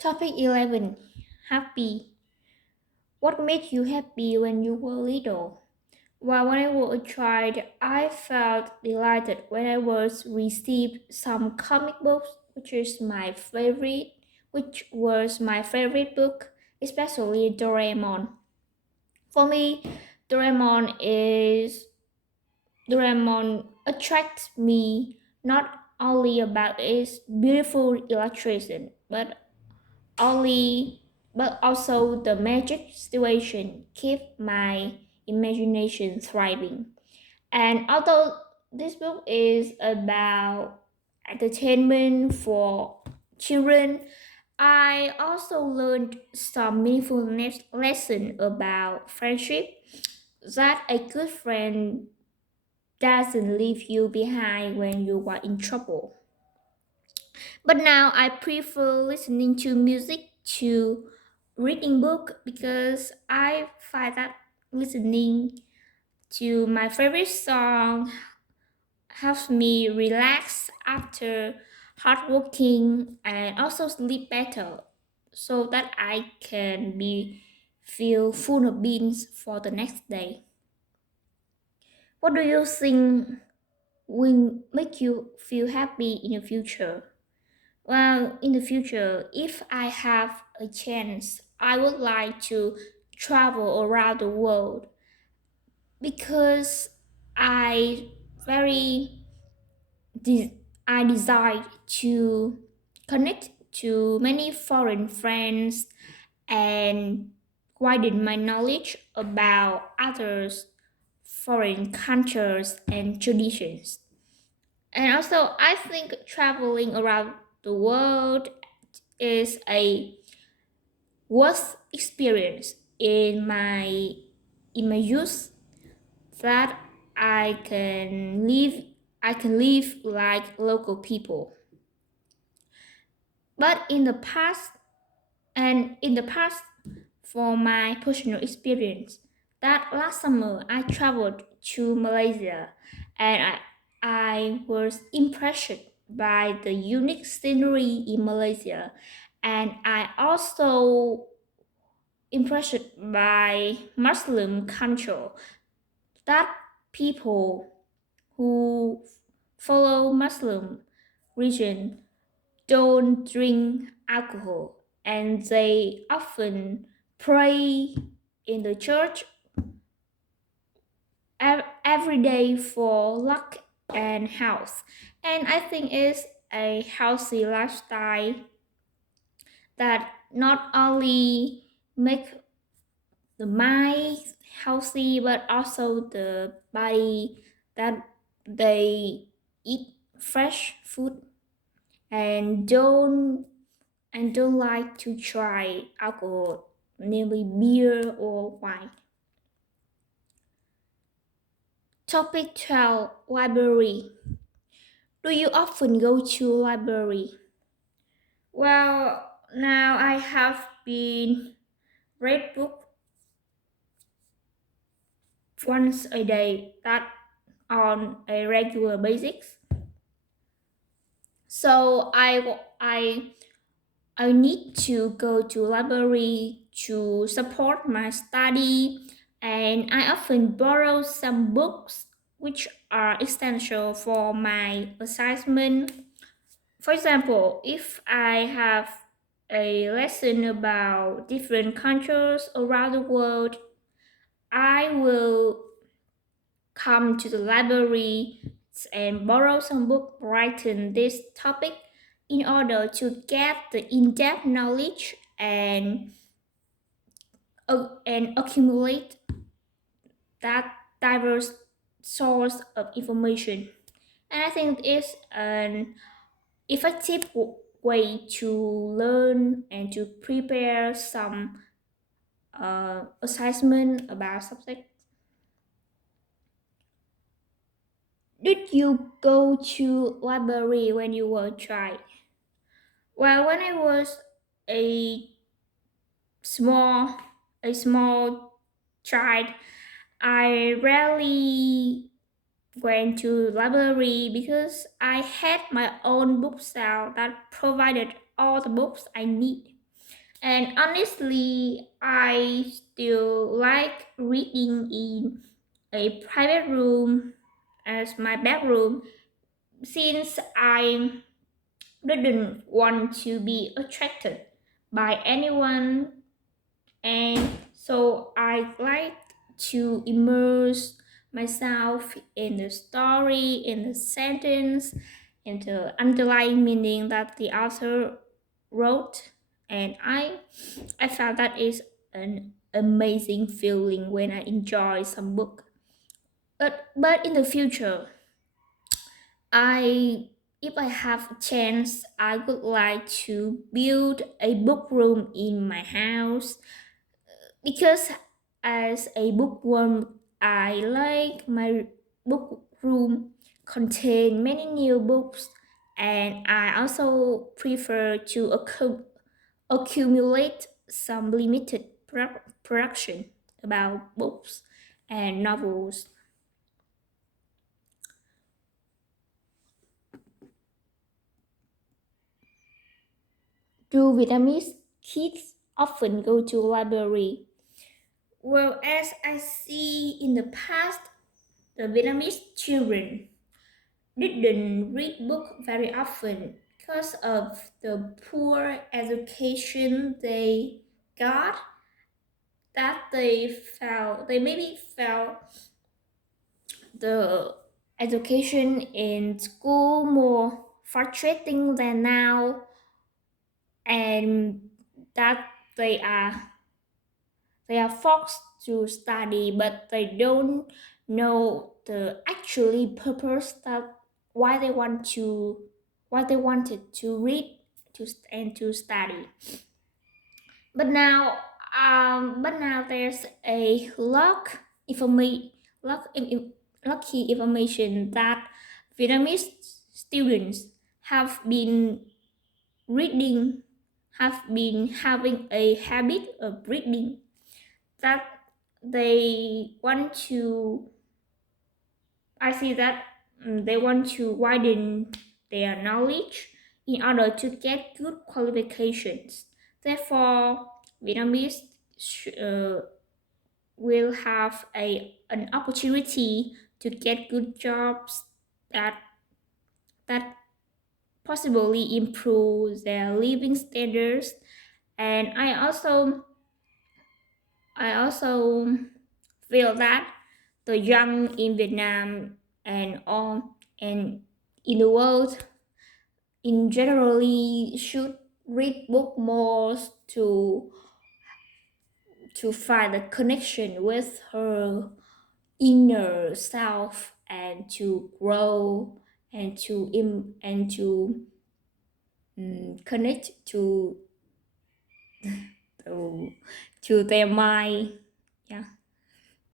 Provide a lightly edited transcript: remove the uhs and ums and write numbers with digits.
Topic 11. Happy. What made you happy when you were little? Well, when I was a child, I felt delighted when I was received some comic books, which was my favorite book, especially Doraemon. For me, Doraemon is Doraemon attracts me not only about its beautiful illustration, only but also the magic situation keep my imagination thriving. And although this book is about entertainment for children, I also learned some meaningful lesson about friendship, that a good friend doesn't leave you behind when you are in trouble. But now I prefer listening to music to reading book because I find that listening to my favorite song helps me relax after hard working and also sleep better so that I can be feel full of beans for the next day. What do you think will make you feel happy in the future? Well, in the future, if I have a chance, I would like to travel around the world because I very I desire to connect to many foreign friends and widen my knowledge about others foreign cultures and traditions. And also, I think traveling around the world is a worth experience in my youth, that I can live I can live like local people. But in the past, for my personal experience, that last summer I traveled to Malaysia, and I was impressed by the unique scenery in Malaysia, and I also impressed by Muslim culture, that people who follow Muslim religion don't drink alcohol, and they often pray in the church every day for luck and health. And I think it's a healthy lifestyle that not only make the mind healthy but also the body, that they eat fresh food and don't like to try alcohol, namely beer or wine. Topic 12. Library. Do you often go to library? Well, now I have been read book once a day, that on a regular basis. So I need to go to library to support my study, and I often borrow some books which are essential for my assignment. For example, if I have a lesson about different countries around the world, I will come to the library and borrow some book writing this topic in order to get the in-depth knowledge and accumulate that diverse source of information. And I think it's an effective way to learn and to prepare some assessment about subject. Did you go to library when you were a child? Well, when I was a small a small child, I rarely went to library because I had my own bookshelf that provided all the books I need. And honestly, I still like reading in a private room as my bedroom since I didn't want to be attracted by anyone, and so I like to immerse myself in the story, in the sentence, in the underlying meaning that the author wrote, and I found that is an amazing feeling when I enjoy some book. But in the future, I if I have a chance, I would like to build a book room in my house because as a bookworm, I like my book room contain many new books, and I also prefer to accumulate some limited production about books and novels. Do Vietnamese kids often go to library? Well, as I see in the past, the Vietnamese children didn't read book very often because of the poor education they got, that they maybe felt the education in school more frustrating than now, and that they are they are forced to study, but they don't know the actually purpose that why they want to why they wanted to read and to study. But now there's a informa- lock, in, in- lucky information that Vietnamese students have been reading have been having a habit of reading, that they want to I see that they want to widen their knowledge in order to get good qualifications. Therefore, Vietnamese will have an opportunity to get good jobs that that possibly improve their living standards. And I also feel that the young in Vietnam and all and in the world in generally should read book more to find a connection with her inner self and to grow and to connect to to their mind.